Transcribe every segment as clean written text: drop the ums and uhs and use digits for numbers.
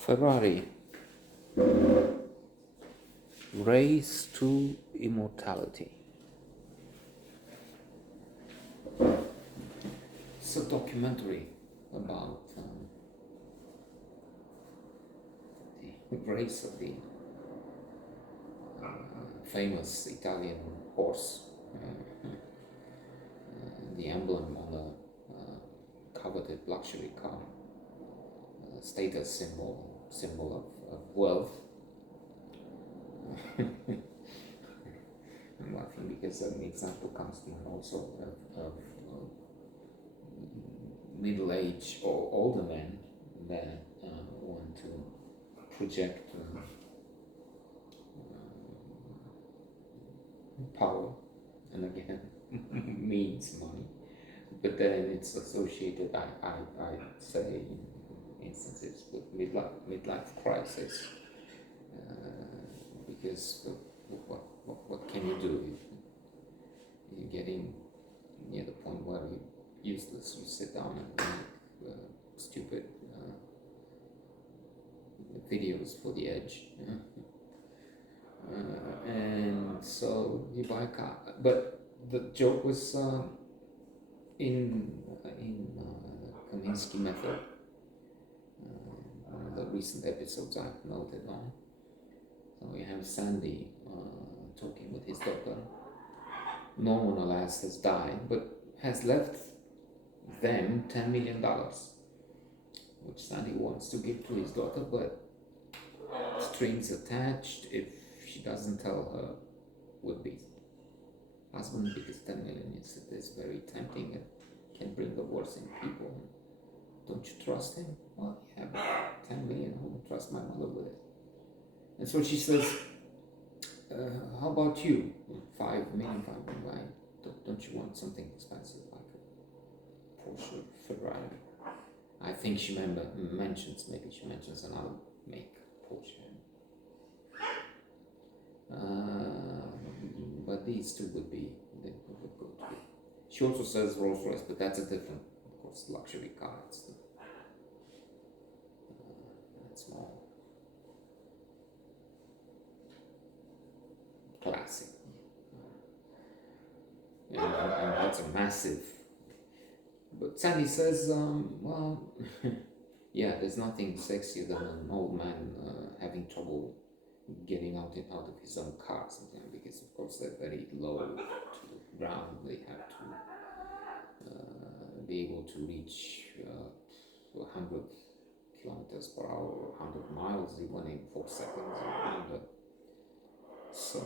Ferrari, Race to Immortality. It's a documentary about the race of the famous Italian horse, the emblem on a coveted luxury car, status symbol of wealth. I'm laughing because an example comes to mind also of middle-aged or older men that want to project power, and again means money, but then it's associated, I say, in instances with midlife crisis, because what can you do if you're getting near the point where you're useless? You sit down and make stupid videos for the edge. And so you buy a car, but the joke was in Kaminsky method. One of the recent episodes I've noted on. So we have Sandy talking with his daughter. No one, alas, has died, but has left them $10 million, which Sandy wants to give to his daughter, but strings attached if she doesn't tell her would-be husband, because 10 million is very tempting and can bring the worst in people. Don't you trust him? Well, yeah, but 10 million, I won't trust my mother with it. And so she says, how about you? 5 million, why? Don't you want something expensive like a Porsche, Ferrari? I think she mentions another make, Porsche. But these two would go to be. She also says Rolls Royce, but that's a different, of course, luxury car. It's more classic. And that's a massive. But Sandy says, well, yeah, there's nothing sexier than an old man having trouble getting out of his own car sometimes, because of course they're very low to the ground. They have to be able to reach 100 kilometers per hour or 100 miles even in 4 seconds or under. So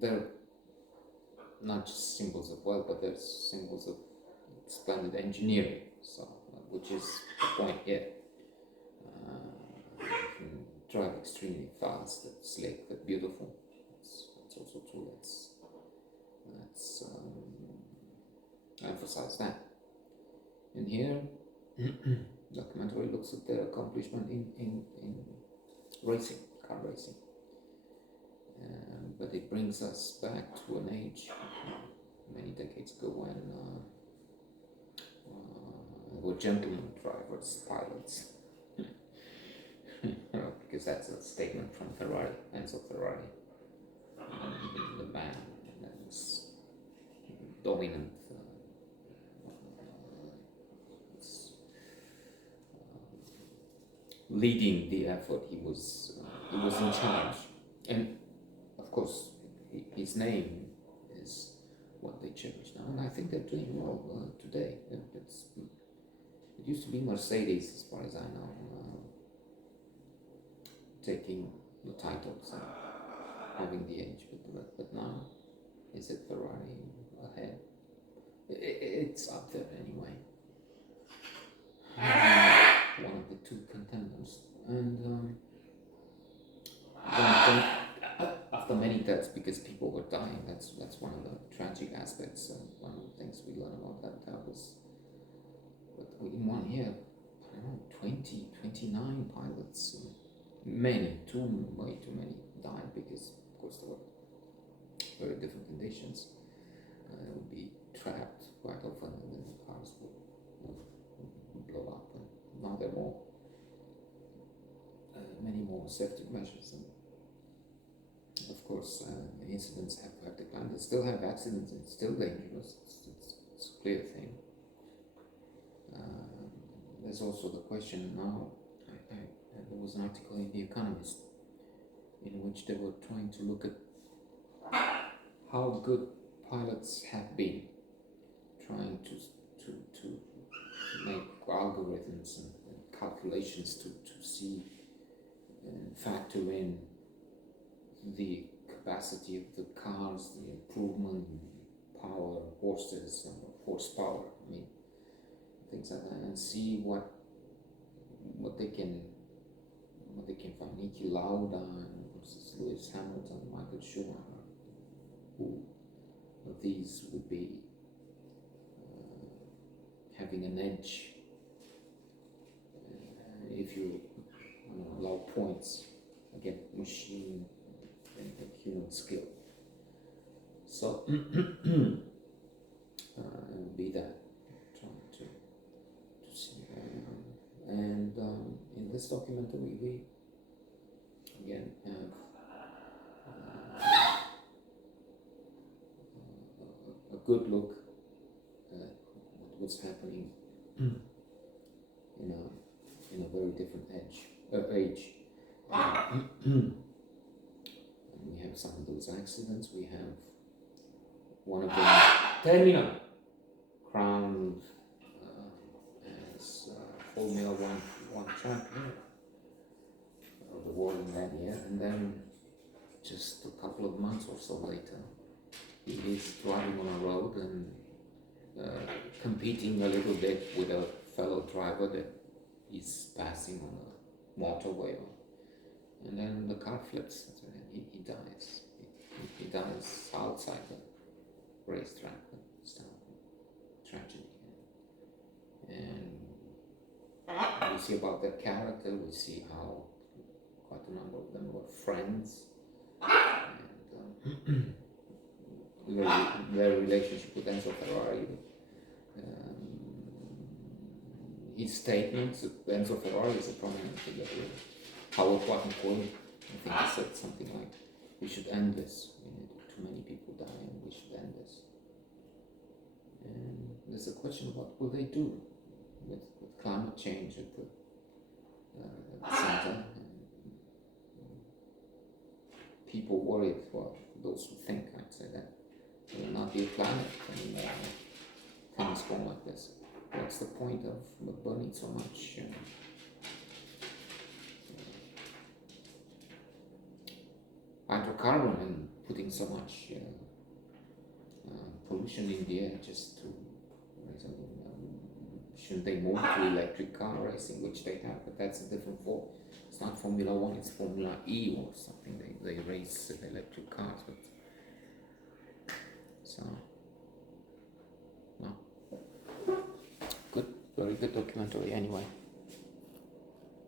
they're not just symbols of wealth, but they're symbols of splendid engineering. So, which is the point here. Drive extremely fast, that's slick, that's beautiful. That's also true. Let's emphasize that. And here, documentary looks at their accomplishment in racing, car racing. But it brings us back to an age many decades ago when there were gentlemen drivers, pilots. Because that's a statement from Ferrari, Enzo Ferrari, the man that was dominant, leading the effort. He was in charge, and of course his name is what they cherish now, and I think they're doing well today. It used to be Mercedes, as far as I know, taking the titles and having the edge, but now is it Ferrari ahead? It's up there anyway. One of the two contenders, and after many deaths, because people were dying, that's one of the tragic aspects. One of the things we learn about that was, but in 1 year, I don't know, 29 pilots. Way too many died because, of course, there were very different conditions. They would be trapped quite often, and then the cars would blow up. And now they're more safety measures. And of course, incidents have declined. They still have accidents, and it's still dangerous. It's a clear thing. There's also the question now. There was an article in The Economist in which they were trying to look at how good pilots have been, trying to make algorithms and calculations to see and factor in the capacity of the cars, the improvement in power, horses, and horsepower. I mean, things like that, and see what they can find. Niki Lauda versus Lewis Hamilton, Michael Schumacher. Who of these would be having an edge if you allow points against machine and human skill? So it would be that, trying to see. And in this documentary, we again have a good look at what's happening in a very different age. And we have some of those accidents. We have one of them, Terminal, crowned as Formula One champion of the world in that year, and then just a couple of months or so later, he is driving on a road and competing a little bit with a fellow driver that is passing on a motorway, and then the car flips and he dies. He dies outside the racetrack. It's a tragedy. And we see about their character. We see how quite a number of them were friends, and their relationship with Enzo Ferrari. His statements, Enzo Ferrari is a prominent figure here. Howard Wattencourt, I think he said something like, "We should end this. Too many people dying. We should end this." And there's a question about what will they do with climate change at the center. People worried, well, those who think, I'd say that there will not be a planet anymore. Things go like this. What's the point of burning so much hydrocarbon and putting so much pollution in the air just to raise a shouldn't they move to electric car racing, which they have, but that's a different form. It's not Formula One, it's Formula E or something. They race electric cars, but so no. Good, very good documentary anyway.